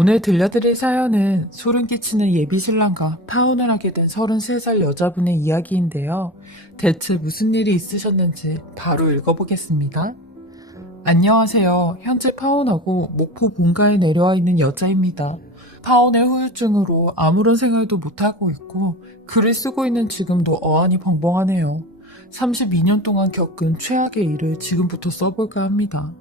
오늘 들려드릴 사연은 소름 끼치는 예비신랑과 파혼을 하게 된 33살 여자분의 이야기인데요. 대체 무슨 일이 있으셨는지 바로 읽어보겠습니다. 안녕하세요. 현재 파혼하고 목포 본가에 내려와 있는 여자입니다. 파혼의 후유증으로 아무런 생활도 못하고 있고 글을 쓰고 있는 지금도 어안이 벙벙하네요. 32년 동안 겪은 최악의 일을 지금부터 써볼까 합니다.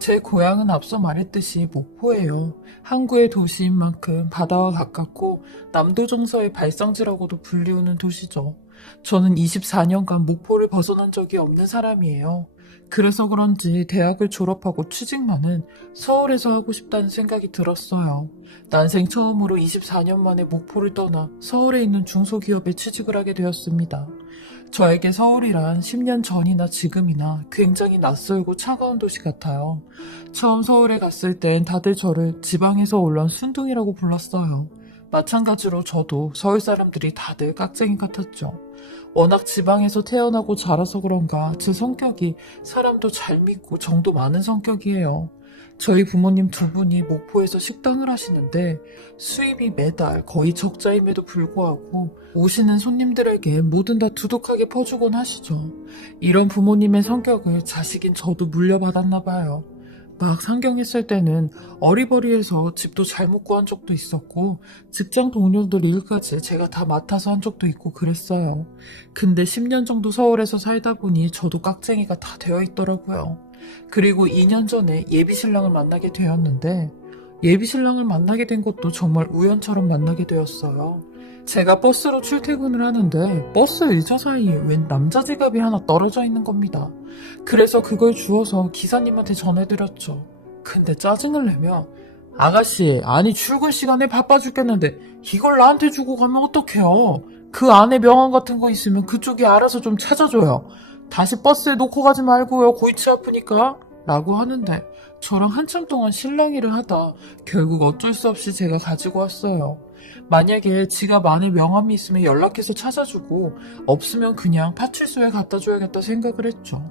제 고향은 앞서 말했듯이 목포예요. 항구의 도시인 만큼 바다와 가깝고 남도 정서의 발상지라고도 불리우는 도시죠. 저는 24년간 목포를 벗어난 적이 없는 사람이에요. 그래서 그런지 대학을 졸업하고 취직만은 서울에서 하고 싶다는 생각이 들었어요. 난생 처음으로 24년 만에 목포를 떠나 서울에 있는 중소기업에 취직을 하게 되었습니다. 저에게 서울이란 10년 전이나 지금이나 굉장히 낯설고 차가운 도시 같아요. 처음 서울에 갔을 땐 다들 저를 지방에서 올라온 순둥이라고 불렀어요. 마찬가지로 저도 서울 사람들이 다들 깍쟁이 같았죠. 워낙 지방에서 태어나고 자라서 그런가 제 성격이 사람도 잘 믿고 정도 많은 성격이에요. 저희 부모님 두 분이 목포에서 식당을 하시는데 수입이 매달 거의 적자임에도 불구하고 오시는 손님들에게 뭐든 다 두둑하게 퍼주곤 하시죠. 이런 부모님의 성격을 자식인 저도 물려받았나 봐요. 막 상경했을 때는 어리버리해서 집도 잘못 구한 적도 있었고 직장 동료들 일까지 제가 다 맡아서 한 적도 있고 그랬어요. 근데 10년 정도 서울에서 살다 보니 저도 깍쟁이가 다 되어 있더라고요. 그리고 2년 전에 예비신랑을 만나게 되었는데 예비신랑을 만나게 된 것도 정말 우연처럼 만나게 되었어요. 제가 버스로 출퇴근을 하는데 버스 의자 사이에 웬 남자 지갑이 하나 떨어져 있는 겁니다. 그래서 그걸 주워서 기사님한테 전해드렸죠. 근데 짜증을 내며 아가씨, 아니 출근 시간에 바빠 죽겠는데 이걸 나한테 주고 가면 어떡해요? 그 안에 명함 같은 거 있으면 그쪽이 알아서 좀 찾아줘요. 다시 버스에 놓고 가지 말고요. 골치 아프니까. 라고 하는데 저랑 한참 동안 실랑이를 하다 결국 어쩔 수 없이 제가 가지고 왔어요. 만약에 지갑 안에 명함이 있으면 연락해서 찾아주고 없으면 그냥 파출소에 갖다 줘야겠다 생각을 했죠.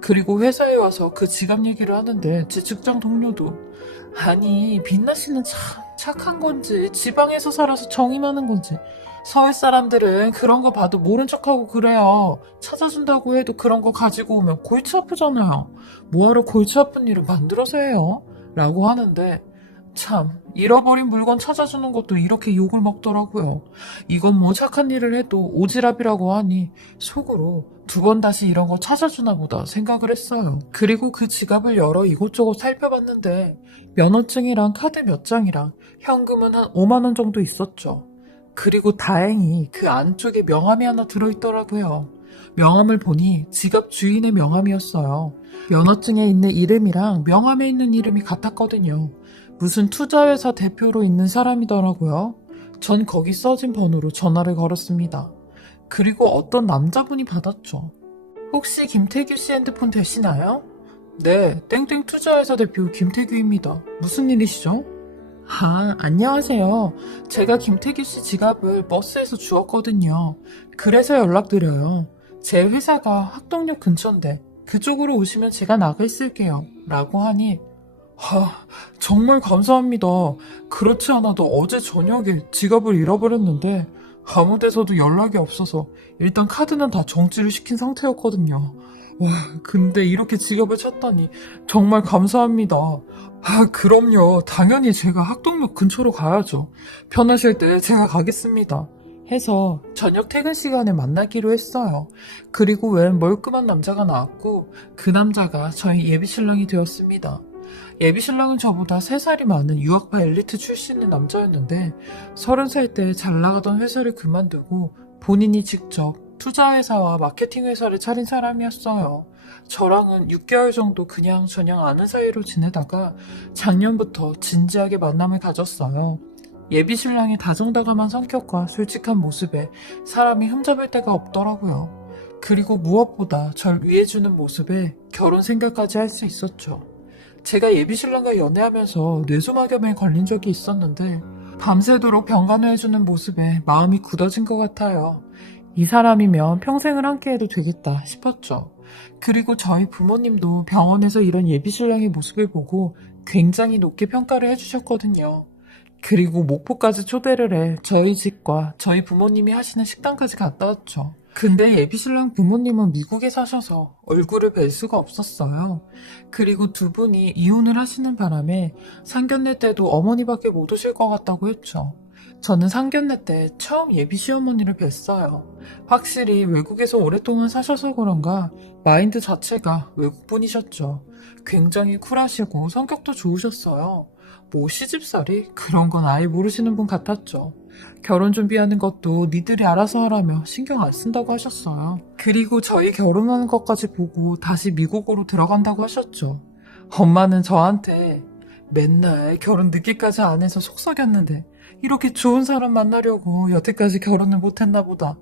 그리고 회사에 와서 그 지갑 얘기를 하는데 제 직장 동료도 아니 빛나 씨는 참 착한 건지 지방에서 살아서 정이 많은 건지 서울 사람들은 그런 거 봐도 모른 척하고 그래요. 찾아준다고 해도 그런 거 가지고 오면 골치 아프잖아요. 뭐하러 골치 아픈 일을 만들어서 해요? 라고 하는데 참 잃어버린 물건 찾아주는 것도 이렇게 욕을 먹더라고요. 이건 뭐 착한 일을 해도 오지랖이라고 하니 속으로 두 번 다시 이런 거 찾아주나 보다 생각을 했어요. 그리고 그 지갑을 열어 이곳저곳 살펴봤는데 면허증이랑 카드 몇 장이랑 현금은 한 5만 원 정도 있었죠. 그리고 다행히 그 안쪽에 명함이 하나 들어있더라고요. 명함을 보니 지갑 주인의 명함이었어요. 면허증에 있는 이름이랑 명함에 있는 이름이 같았거든요. 무슨 투자회사 대표로 있는 사람이더라고요. 전 거기 써진 번호로 전화를 걸었습니다. 그리고 어떤 남자분이 받았죠. 혹시 김태규 씨 핸드폰 되시나요? 네, 땡땡 투자회사 대표 김태규입니다. 무슨 일이시죠? 아, 안녕하세요. 제가 김태규 씨 지갑을 버스에서 주웠거든요. 그래서 연락드려요. 제 회사가 학동역 근처인데 그쪽으로 오시면 제가 나가 있을게요. 라고 하니 정말 감사합니다. 그렇지 않아도 어제 저녁에 지갑을 잃어버렸는데 아무 데서도 연락이 없어서 일단 카드는 다 정지를 시킨 상태였거든요. 와, 근데 이렇게 지갑을 찾다니 정말 감사합니다. 그럼요. 당연히 제가 학동역 근처로 가야죠. 편하실 때 제가 가겠습니다. 해서 저녁 퇴근 시간에 만나기로 했어요. 그리고 웬 멀끔한 남자가 나왔고 그 남자가 저희 예비신랑이 되었습니다. 예비신랑은 저보다 3살이 많은 유학파 엘리트 출신의 남자였는데 30살 때 잘 나가던 회사를 그만두고 본인이 직접 투자회사와 마케팅 회사를 차린 사람이었어요. 저랑은 6개월 정도 그냥저냥 아는 사이로 지내다가 작년부터 진지하게 만남을 가졌어요. 예비신랑의 다정다감한 성격과 솔직한 모습에 사람이 흠잡을 데가 없더라고요. 그리고 무엇보다 절 위해주는 모습에 결혼 생각까지 할 수 있었죠. 제가 예비신랑과 연애하면서 뇌소막염에 걸린 적이 있었는데 밤새도록 병간호해주는 모습에 마음이 굳어진 것 같아요. 이 사람이면 평생을 함께해도 되겠다 싶었죠. 그리고 저희 부모님도 병원에서 이런 예비신랑의 모습을 보고 굉장히 높게 평가를 해주셨거든요. 그리고 목포까지 초대를 해 저희 집과 저희 부모님이 하시는 식당까지 갔다 왔죠. 근데 예비신랑 부모님은 미국에 사셔서 얼굴을 뵐 수가 없었어요. 그리고 두 분이 이혼을 하시는 바람에 상견례 때도 어머니밖에 못 오실 것 같다고 했죠. 저는 상견례 때 처음 예비 시어머니를 뵀어요. 확실히 외국에서 오랫동안 사셔서 그런가 마인드 자체가 외국분이셨죠. 굉장히 쿨하시고 성격도 좋으셨어요. 뭐 시집살이? 그런 건 아예 모르시는 분 같았죠. 결혼 준비하는 것도 니들이 알아서 하라며 신경 안 쓴다고 하셨어요. 그리고 저희 결혼하는 것까지 보고 다시 미국으로 들어간다고 하셨죠. 엄마는 저한테 맨날 결혼 늦게까지 안 해서 속썩였는데 이렇게 좋은 사람 만나려고 여태까지 결혼을 못했나 보다.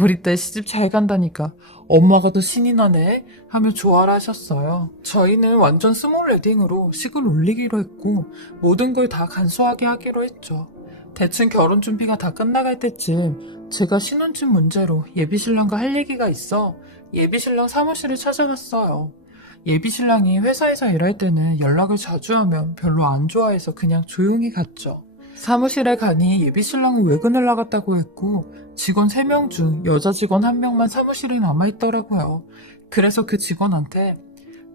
우리 딸 시집 잘 간다니까 엄마가 더 신이 나네 하며 좋아라 하셨어요. 저희는 완전 스몰 웨딩으로 식을 올리기로 했고 모든 걸 다 간소하게 하기로 했죠. 대충 결혼 준비가 다 끝나갈 때쯤 제가 신혼집 문제로 예비신랑과 할 얘기가 있어 예비신랑 사무실을 찾아갔어요. 예비신랑이 회사에서 일할 때는 연락을 자주 하면 별로 안 좋아해서 그냥 조용히 갔죠. 사무실에 가니 예비신랑은 외근을 나갔다고 했고 직원 3명 중 여자 직원 1명만 사무실에 남아있더라고요. 그래서 그 직원한테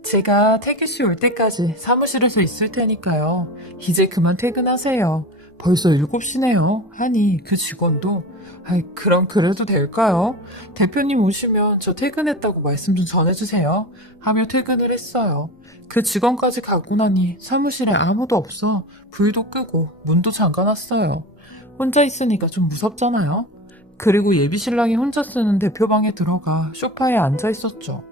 제가 태기씨 올 때까지 사무실에서 있을 테니까요. 이제 그만 퇴근하세요. 벌써 7시네요. 하니 그 직원도 그럼 그래도 될까요? 대표님 오시면 저 퇴근했다고 말씀 좀 전해주세요. 하며 퇴근을 했어요. 그 직원까지 가고 나니 사무실에 아무도 없어 불도 끄고 문도 잠가놨어요. 혼자 있으니까 좀 무섭잖아요. 그리고 예비신랑이 혼자 쓰는 대표방에 들어가 소파에 앉아 있었죠.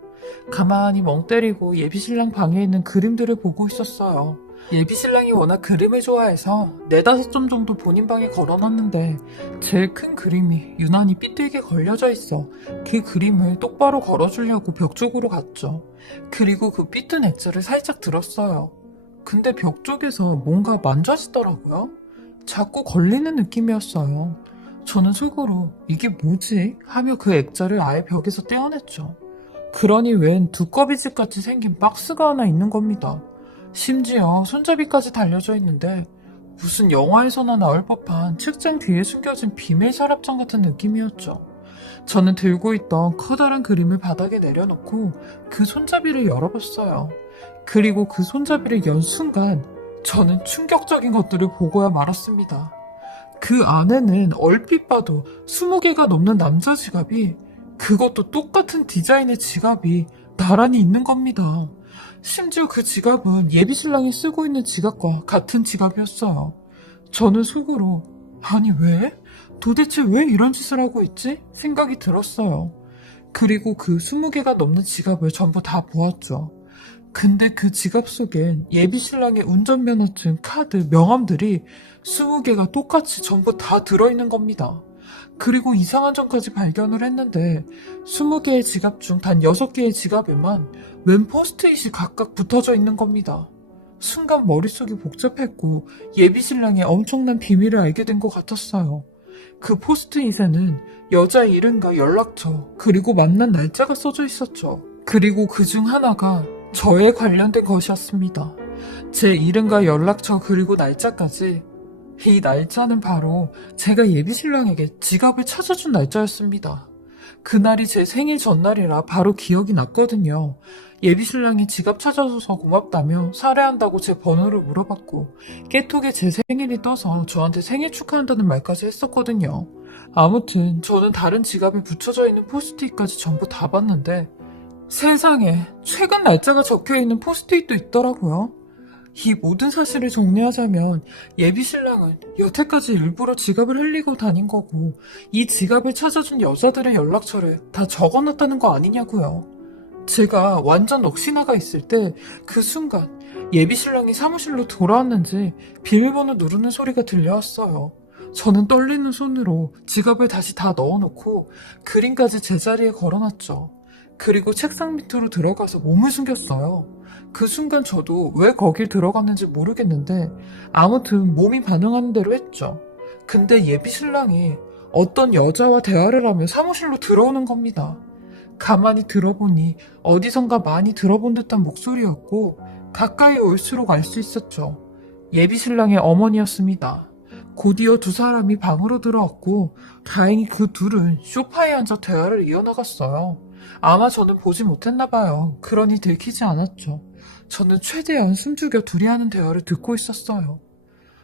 가만히 멍 때리고 예비신랑 방에 있는 그림들을 보고 있었어요. 예비신랑이 워낙 그림을 좋아해서 4-5점 정도 본인 방에 걸어놨는데 제일 큰 그림이 유난히 삐뚤게 걸려져 있어 그 그림을 똑바로 걸어주려고 벽 쪽으로 갔죠. 그리고 그 삐뚤 액자를 살짝 들었어요. 근데 벽 쪽에서 뭔가 만져지더라고요. 자꾸 걸리는 느낌이었어요. 저는 속으로 이게 뭐지? 하며 그 액자를 아예 벽에서 떼어냈죠. 그러니 웬 두꺼비집같이 생긴 박스가 하나 있는 겁니다. 심지어 손잡이까지 달려져 있는데 무슨 영화에서나 나올 법한 책장 뒤에 숨겨진 비밀 서랍장 같은 느낌이었죠. 저는 들고 있던 커다란 그림을 바닥에 내려놓고 그 손잡이를 열어봤어요. 그리고 그 손잡이를 연 순간 저는 충격적인 것들을 보고야 말았습니다. 그 안에는 얼핏 봐도 20개가 넘는 남자 지갑이 그것도 똑같은 디자인의 지갑이 나란히 있는 겁니다. 심지어 그 지갑은 예비신랑이 쓰고 있는 지갑과 같은 지갑이었어요. 저는 속으로 아니 왜? 도대체 왜 이런 짓을 하고 있지? 생각이 들었어요. 그리고 그 20개가 넘는 지갑을 전부 다 보았죠. 근데 그 지갑 속엔 예비신랑의 운전면허증, 카드, 명함들이 20개가 똑같이 전부 다 들어있는 겁니다. 그리고 이상한 점까지 발견을 했는데 20개의 지갑 중 단 6개의 지갑에만 웬 포스트잇이 각각 붙어져 있는 겁니다. 순간 머릿속이 복잡했고 예비신랑의 엄청난 비밀을 알게 된 것 같았어요. 그 포스트잇에는 여자 이름과 연락처 그리고 만난 날짜가 써져 있었죠. 그리고 그 중 하나가 저에 관련된 것이었습니다. 제 이름과 연락처 그리고 날짜까지. 이 날짜는 바로 제가 예비신랑에게 지갑을 찾아준 날짜였습니다. 그날이 제 생일 전날이라 바로 기억이 났거든요. 예비신랑이 지갑 찾아줘서 고맙다며 살해한다고 제 번호를 물어봤고 깨톡에 제 생일이 떠서 저한테 생일 축하한다는 말까지 했었거든요. 아무튼 저는 다른 지갑에 붙여져 있는 포스트잇까지 전부 다 봤는데 세상에 최근 날짜가 적혀있는 포스트잇도 있더라고요. 이 모든 사실을 정리하자면 예비신랑은 여태까지 일부러 지갑을 흘리고 다닌 거고 이 지갑을 찾아준 여자들의 연락처를 다 적어놨다는 거 아니냐고요. 제가 완전 억시나가 있을 때 그 순간 예비신랑이 사무실로 돌아왔는지 비밀번호 누르는 소리가 들려왔어요. 저는 떨리는 손으로 지갑을 다시 다 넣어놓고 그림까지 제자리에 걸어놨죠. 그리고 책상 밑으로 들어가서 몸을 숨겼어요. 그 순간 저도 왜 거길 들어갔는지 모르겠는데 아무튼 몸이 반응하는 대로 했죠. 근데 예비신랑이 어떤 여자와 대화를 하며 사무실로 들어오는 겁니다. 가만히 들어보니 어디선가 많이 들어본 듯한 목소리였고 가까이 올수록 알 수 있었죠. 예비신랑의 어머니였습니다. 곧이어 두 사람이 방으로 들어왔고 다행히 그 둘은 소파에 앉아 대화를 이어나갔어요. 아마 저는 보지 못했나 봐요. 그러니 들키지 않았죠. 저는 최대한 숨죽여 둘이 하는 대화를 듣고 있었어요.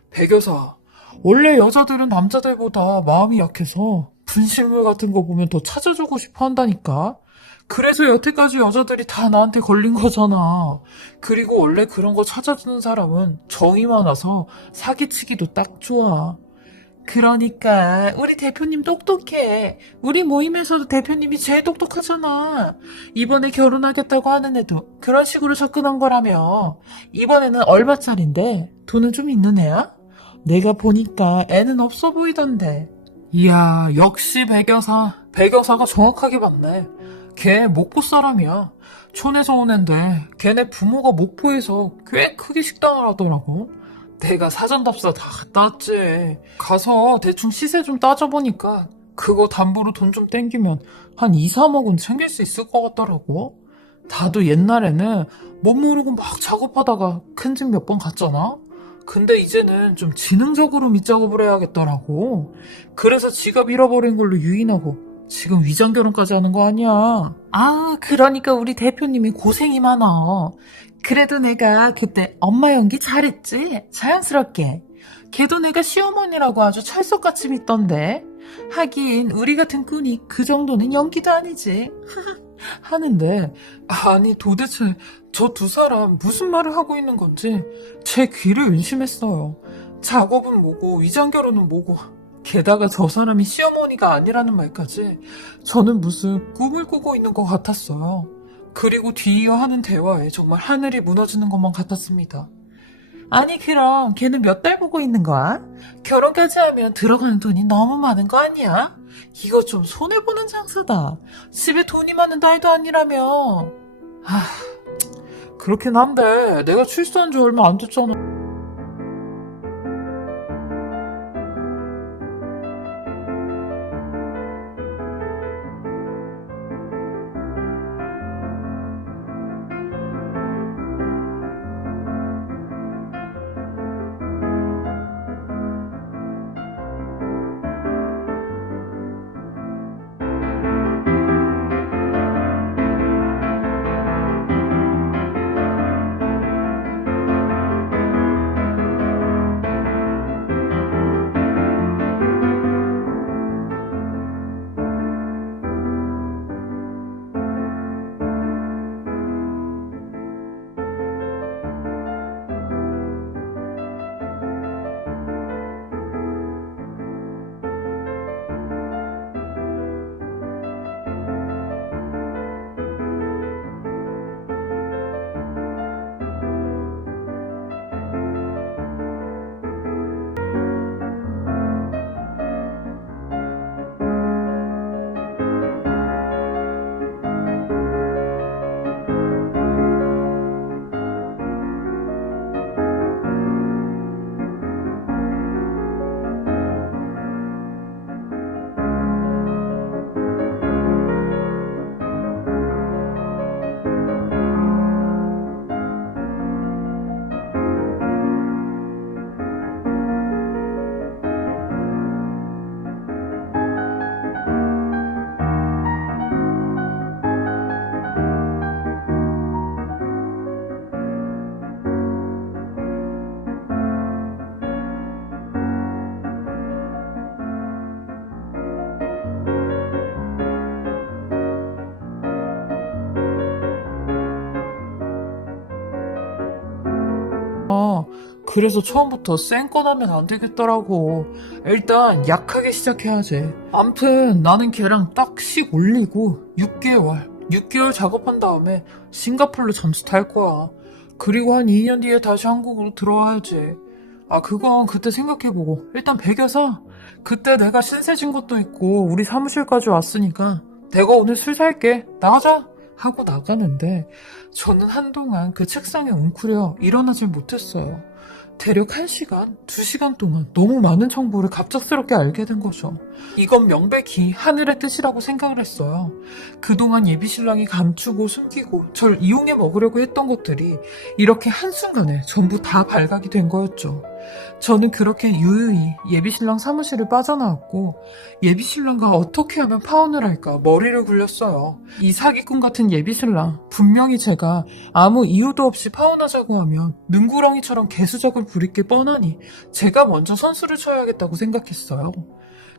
배 여사, 원래 여자들은 남자들보다 마음이 약해서 분실물 같은 거 보면 더 찾아주고 싶어 한다니까. 그래서 여태까지 여자들이 다 나한테 걸린 거잖아. 그리고 원래 그런 거 찾아주는 사람은 정이 많아서 사기치기도 딱 좋아. 그러니까 우리 대표님 똑똑해. 우리 모임에서도 대표님이 제일 똑똑하잖아. 이번에 결혼하겠다고 하는 애도 그런 식으로 접근한 거라며. 이번에는 얼마짜린데? 돈은 좀 있는 애야? 내가 보니까 애는 없어 보이던데. 이야, 역시 백여사. 백여사가 정확하게 봤네. 걔 목포 사람이야. 촌에서 온 앤데 걔네 부모가 목포에서 꽤 크게 식당을 하더라고. 내가 사전답사 다 갔다 왔지. 가서 대충 시세 좀 따져보니까 그거 담보로 돈 좀 땡기면 한 2, 3억은 챙길 수 있을 것 같더라고. 나도 옛날에는 못 모르고 막 작업하다가 큰 집 몇 번 갔잖아. 근데 이제는 좀 지능적으로 밑작업을 해야겠더라고. 그래서 지갑 잃어버린 걸로 유인하고 지금 위장 결혼까지 하는 거 아니야. 아, 그러니까 우리 대표님이 고생이 많아. 그래도 내가 그때 엄마 연기 잘했지? 자연스럽게. 걔도 내가 시어머니라고 아주 찰떡같이 믿던데. 하긴 우리 같은 꾼이 그 정도는 연기도 아니지. 하는데 아니 도대체 저 두 사람 무슨 말을 하고 있는 건지 제 귀를 의심했어요. 작업은 뭐고 위장 결혼은 뭐고 게다가 저 사람이 시어머니가 아니라는 말까지 저는 무슨 꿈을 꾸고 있는 것 같았어요. 그리고 뒤이어 하는 대화에 정말 하늘이 무너지는 것만 같았습니다. 아니 그럼 걔는 몇 달 보고 있는 거야? 결혼까지 하면 들어가는 돈이 너무 많은 거 아니야? 이거 좀 손해보는 장사다. 집에 돈이 많은 딸도 아니라며. 아, 그렇긴 한데 내가 출소한 지 얼마 안 됐잖아. 그래서 처음부터 센 거 하면 안 되겠더라고. 일단 약하게 시작해야지. 암튼 나는 걔랑 딱 식 올리고 6개월 작업한 다음에 싱가포르로 잠수 탈 거야. 그리고 한 2년 뒤에 다시 한국으로 들어와야지. 아, 그건 그때 생각해보고. 일단 배겨서 그때 내가 신세 진 것도 있고 우리 사무실까지 왔으니까 내가 오늘 술 살게. 나가자. 하고 나가는데 저는 한동안 그 책상에 웅크려 일어나질 못했어요. 대략 1시간, 2시간 동안 너무 많은 정보를 갑작스럽게 알게 된 거죠. 이건 명백히 하늘의 뜻이라고 생각을 했어요. 그동안 예비신랑이 감추고 숨기고 절 이용해 먹으려고 했던 것들이 이렇게 한순간에 전부 다 발각이 된 거였죠. 저는 그렇게 유유히 예비신랑 사무실을 빠져나왔고 예비신랑과 어떻게 하면 파혼을 할까 머리를 굴렸어요. 이 사기꾼 같은 예비신랑, 분명히 제가 아무 이유도 없이 파혼하자고 하면 능구렁이처럼 개수작을 부릴 게 뻔하니 제가 먼저 선수를 쳐야겠다고 생각했어요.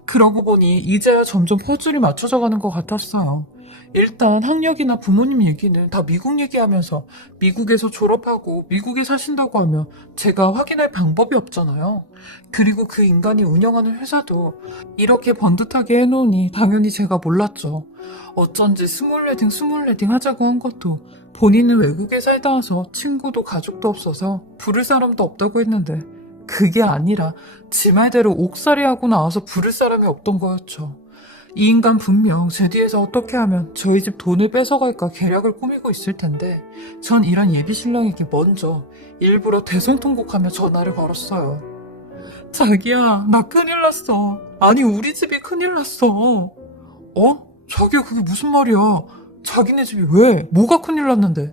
그러고 보니 이제야 점점 퍼즐이 맞춰져 가는 것 같았어요. 일단 학력이나 부모님 얘기는 다 미국 얘기하면서 미국에서 졸업하고 미국에 사신다고 하면 제가 확인할 방법이 없잖아요. 그리고 그 인간이 운영하는 회사도 이렇게 번듯하게 해놓으니 당연히 제가 몰랐죠. 어쩐지 스몰웨딩 하자고 한 것도 본인은 외국에 살다 와서 친구도 가족도 없어서 부를 사람도 없다고 했는데 그게 아니라 지 말대로 옥살이하고 나와서 부를 사람이 없던 거였죠. 이 인간 분명 제 뒤에서 어떻게 하면 저희 집 돈을 뺏어갈까 계략을 꾸미고 있을 텐데 전 이런 예비신랑에게 먼저 일부러 대성통곡하며 전화를 걸었어요. 자기야, 나 큰일 났어. 아니, 우리 집이 큰일 났어. 어? 자기야, 그게 무슨 말이야? 자기네 집이 왜? 뭐가 큰일 났는데?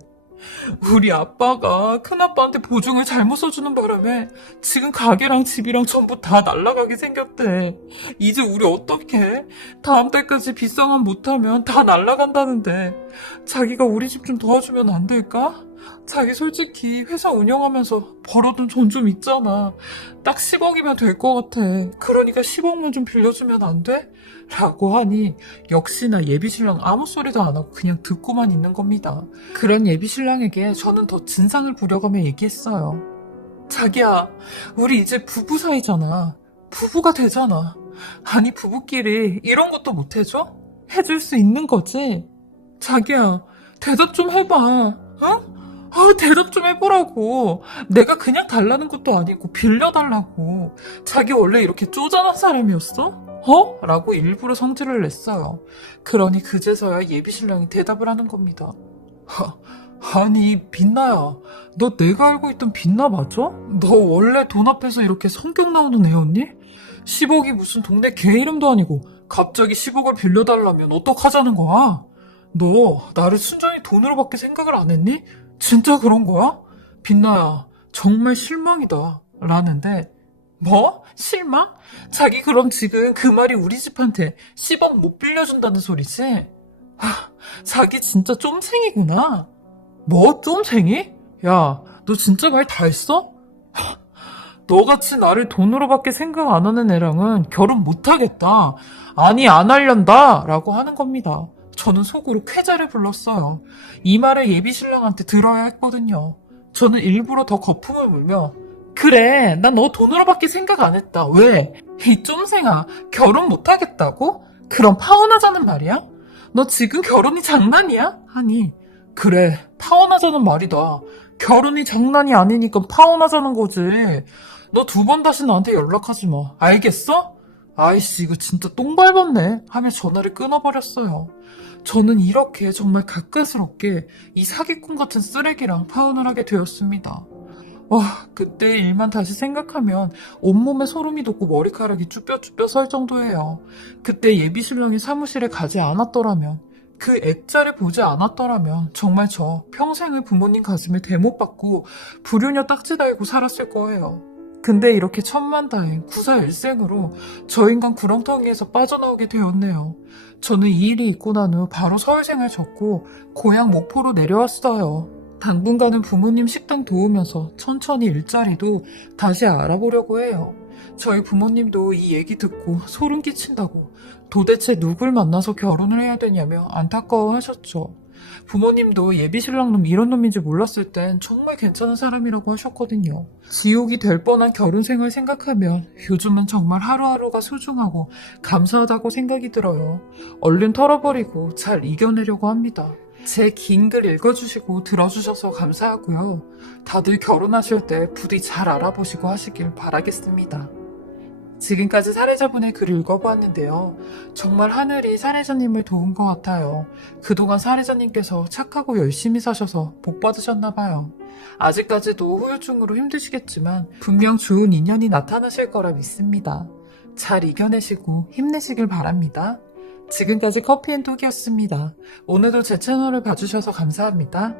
우리 아빠가 큰아빠한테 보증을 잘못 써주는 바람에 지금 가게랑 집이랑 전부 다 날라가게 생겼대. 이제 우리 어떡해? 다음 달까지 빚상환 못하면 다 날라간다는데 자기가 우리 집 좀 도와주면 안 될까? 자기 솔직히 회사 운영하면서 벌어둔 돈 좀 있잖아. 딱 10억이면 될 것 같아. 그러니까 10억만 좀 빌려주면 안 돼? 라고 하니 역시나 예비신랑 아무 소리도 안 하고 그냥 듣고만 있는 겁니다. 그런 예비신랑에게 저는 더 진상을 부려가며 얘기했어요. 자기야, 우리 이제 부부 사이잖아. 부부가 되잖아. 아니, 부부끼리 이런 것도 못 해줘? 해줄 수 있는 거지? 자기야, 대답 좀 해봐. 어? 대답 좀 해보라고. 내가 그냥 달라는 것도 아니고 빌려달라고. 자기 원래 이렇게 쪼잔한 사람이었어? 라고 일부러 성질을 냈어요. 그러니 그제서야 예비신랑이 대답을 하는 겁니다. 아니, 빛나야. 너 내가 알고 있던 빛나 맞아? 너 원래 돈 앞에서 이렇게 성격 나오는 애였니? 10억이 무슨 동네 개 이름도 아니고 갑자기 10억을 빌려달라면 어떡하자는 거야? 너 나를 순전히 돈으로밖에 생각을 안 했니? 진짜 그런 거야? 빛나야, 정말 실망이다. 라는데 뭐? 실망? 자기 그럼 지금 그 말이 우리 집한테 10억 못 빌려준다는 소리지? 자기 진짜 쫌생이구나. 뭐 쫌생이? 야, 너 진짜 말 다 했어? 너같이 나를 돈으로밖에 생각 안 하는 애랑은 결혼 못하겠다. 아니, 안 하련다. 라고 하는 겁니다. 저는 속으로 쾌재를 불렀어요. 이 말을 예비신랑한테 들어야 했거든요. 저는 일부러 더 거품을 물며 그래, 난 너 돈으로밖에 생각 안 했다. 왜? 이 쫌생아, 결혼 못하겠다고? 그럼 파혼하자는 말이야? 너 지금 결혼이 장난이야? 하니 그래, 파혼하자는 말이다. 결혼이 장난이 아니니까 파혼하자는 거지. 너 2번 다시 나한테 연락하지 마. 알겠어? 아이씨, 이거 진짜 똥 밟았네. 하며 전화를 끊어버렸어요. 저는 이렇게 정말 가까스럽게 이 사기꾼 같은 쓰레기랑 파혼을 하게 되었습니다. 와, 그때 일만 다시 생각하면 온몸에 소름이 돋고 머리카락이 쭈뼛쭈뼛 설 정도예요. 그때 예비신랑이 사무실에 가지 않았더라면, 그 액자를 보지 않았더라면 정말 저 평생을 부모님 가슴에 대못 받고 불효녀 딱지 달고 살았을 거예요. 근데 이렇게 천만다행 구사일생으로 저 인간 구렁텅이에서 빠져나오게 되었네요. 저는 이 일이 있고 난 후 바로 서울생을 접고 고향 목포로 내려왔어요. 당분간은 부모님 식당 도우면서 천천히 일자리도 다시 알아보려고 해요. 저희 부모님도 이 얘기 듣고 소름 끼친다고 도대체 누굴 만나서 결혼을 해야 되냐며 안타까워하셨죠. 부모님도 예비신랑 놈 이런 놈인지 몰랐을 땐 정말 괜찮은 사람이라고 하셨거든요. 지옥이 될 뻔한 결혼 생활 생각하면 요즘은 정말 하루하루가 소중하고 감사하다고 생각이 들어요. 얼른 털어버리고 잘 이겨내려고 합니다. 제 긴 글 읽어주시고 들어주셔서 감사하고요. 다들 결혼하실 때 부디 잘 알아보시고 하시길 바라겠습니다. 지금까지 사례자분의 글을 읽어보았는데요. 정말 하늘이 사례자님을 도운 것 같아요. 그동안 사례자님께서 착하고 열심히 사셔서 복 받으셨나봐요. 아직까지도 후유증으로 힘드시겠지만 분명 좋은 인연이 나타나실 거라 믿습니다. 잘 이겨내시고 힘내시길 바랍니다. 지금까지 커피앤톡이었습니다. 오늘도 제 채널을 봐주셔서 감사합니다.